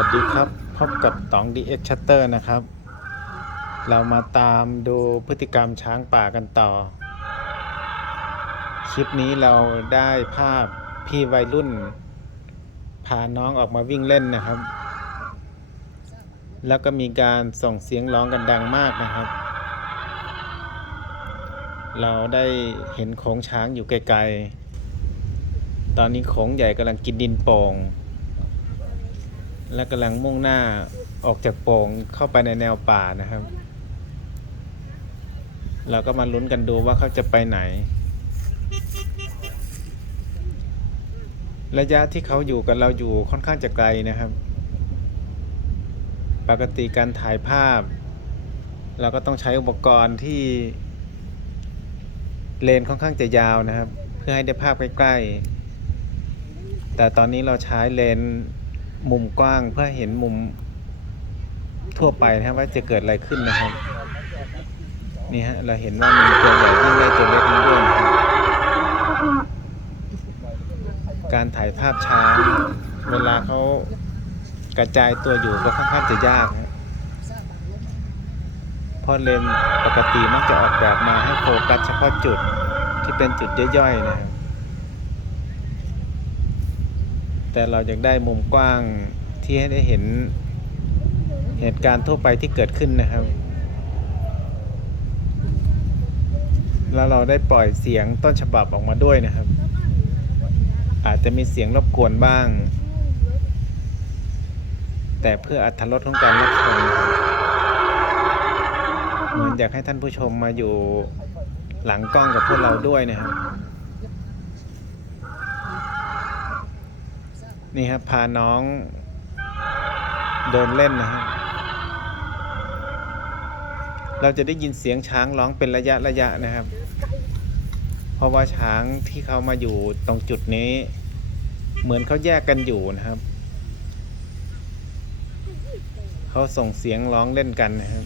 วัสดีครับพบกับต๋อง DX Shutter นะครับ เรามาตามดูพฤติกรรมช้างป่ากันต่อ คลิปนี้เราได้ภาพพี่วัยรุ่น พาน้องออกมาวิ่งเล่นนะครับ แล้วก็มีการส่งเสียงร้องกันดังมากนะครับ เราได้เห็นโขงช้างอยู่ไกลๆ ตอนนี้โขงใหญ่กำลังกินดินโป่ง และกำลังมุ่งหน้าออกจากโป่งเข้าไปในแนวป่านะครับ เราก็มาลุ้นกันดูว่าเขาจะไปไหน ระยะที่เขาอยู่กับเราอยู่ค่อนข้างจะไกลนะครับ ปกติการถ่ายภาพ เราก็ต้องใช้อุปกรณ์ที่ เลนส์ค่อนข้างจะยาวนะครับ เพื่อให้ได้ภาพใกล้ๆแต่ตอนนี้เราใช้เลนส์ มุมกว้างเพื่อเห็นมุมทั่วไปนะครับว่าจะเกิดอะไรขึ้นนะครับ นี่ฮะเราเห็นว่ามีตัวใหญ่วิ่งไล่ตัวเล็กนี้ด้วยนะครับการถ่ายภาพช้างเวลาเขากระจายตัวอยู่ก็ค่อนข้างจะยากเพราะเลนส์ปกติมักจะออกแบบมาให้โฟกัสเฉพาะจุดที่เป็นจุดย่อยๆนะครับ แต่เราอยากได้มุมกว้างที่ให้ได้เห็นเหตุการณ์ทั่วไปที่เกิดขึ้นนะครับ แล้วเราได้ปล่อยเสียงต้นฉบับออกมาด้วยนะครับ อาจจะมีเสียงรบกวนบ้าง แต่เพื่ออัตรสของการรับชมเหมือนอยากให้ท่านผู้ชมมาอยู่หลังกล้องกับพวกเราด้วยนะครับ นี่ครับพาน้องเดินเล่นนะฮะเราจะได้ยินเสียงช้างร้องเป็นระยะระยะนะครับ เพราะว่าช้างที่เขามาอยู่ตรงจุดนี้ เหมือนเขาแยกกันอยู่นะครับ เขาส่งเสียงร้องเล่นกันนะครับ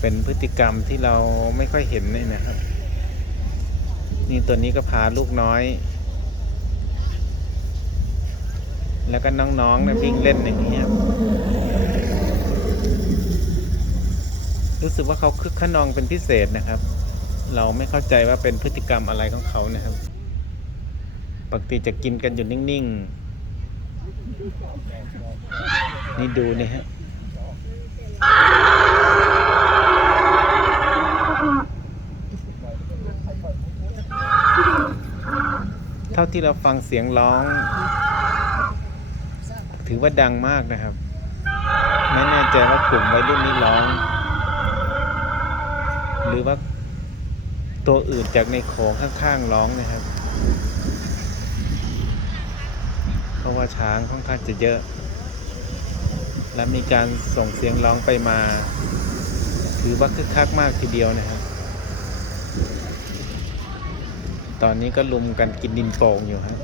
เป็นพฤติกรรมที่เราไม่ค่อยเห็นเลยนะครับ นี่ตัวนี้ก็พาลูกน้อย แล้วก็น้องๆนะวิ่งเล่นอย่างนี้ครับรู้สึกว่าเขาคึกขนองเป็นพิเศษนะครับ เราไม่เข้าใจว่าเป็นพฤติกรรมอะไรของเขานะครับ ปกติจะกินกันอยู่นิ่งๆ นี่ดูนี่ฮะเท่าที่เราฟังเสียงร้อง ถือว่าดังมากนะครับ ไม่แน่ใจว่ากลุ่มวัยรุ่นนี้ร้อง หรือว่าตัวอื่นจากในโขงข้างๆร้องนะครับ เพราะว่าช้างค่อนข้างจะเยอะ และมีการส่งเสียงร้องไปมา ถือว่าคึกคักมากทีเดียวนะครับ ตอนนี้ก็ลุมกันกินดินโป่งอยู่ครับ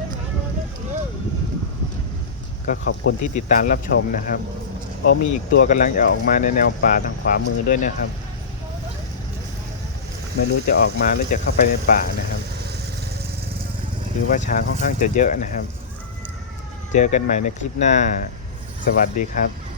ก็ขอบคุณที่ติดตามรับชมนะครับโอ้มีอีกตัวกำลังจะออกมาในแนวป่าทางขวามือด้วยนะครับ ไม่รู้จะออกมาหรือจะเข้าไปในป่านะครับหรือว่าช้างค่อนข้างจะเยอะนะครับ เจอกันใหม่ในคลิปหน้า สวัสดีครับ